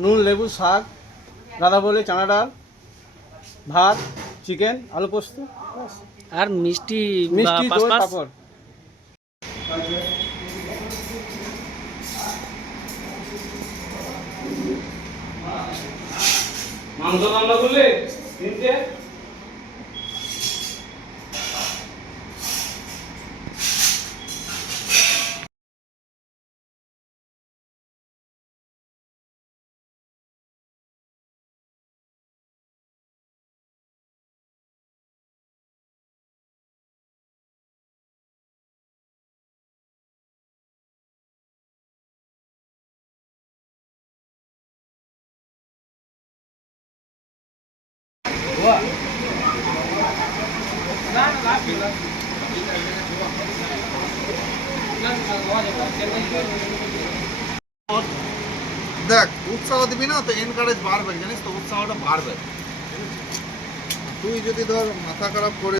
নুন লেবু শাক দাদা বলে চানা ডাল ভাত চিকেন আলু পোস্ত আর মিষ্টি মিষ্টি পাঁচ দই পাঁচ পাঁপড়। মাংস রান্না করলে তিনটে দেখ উৎসাহ দিবি না তো এনকারেজ বাড়বে, জানিস তো উৎসাহটা বাড়বে। তুই যদি ধর মাথা খারাপ করে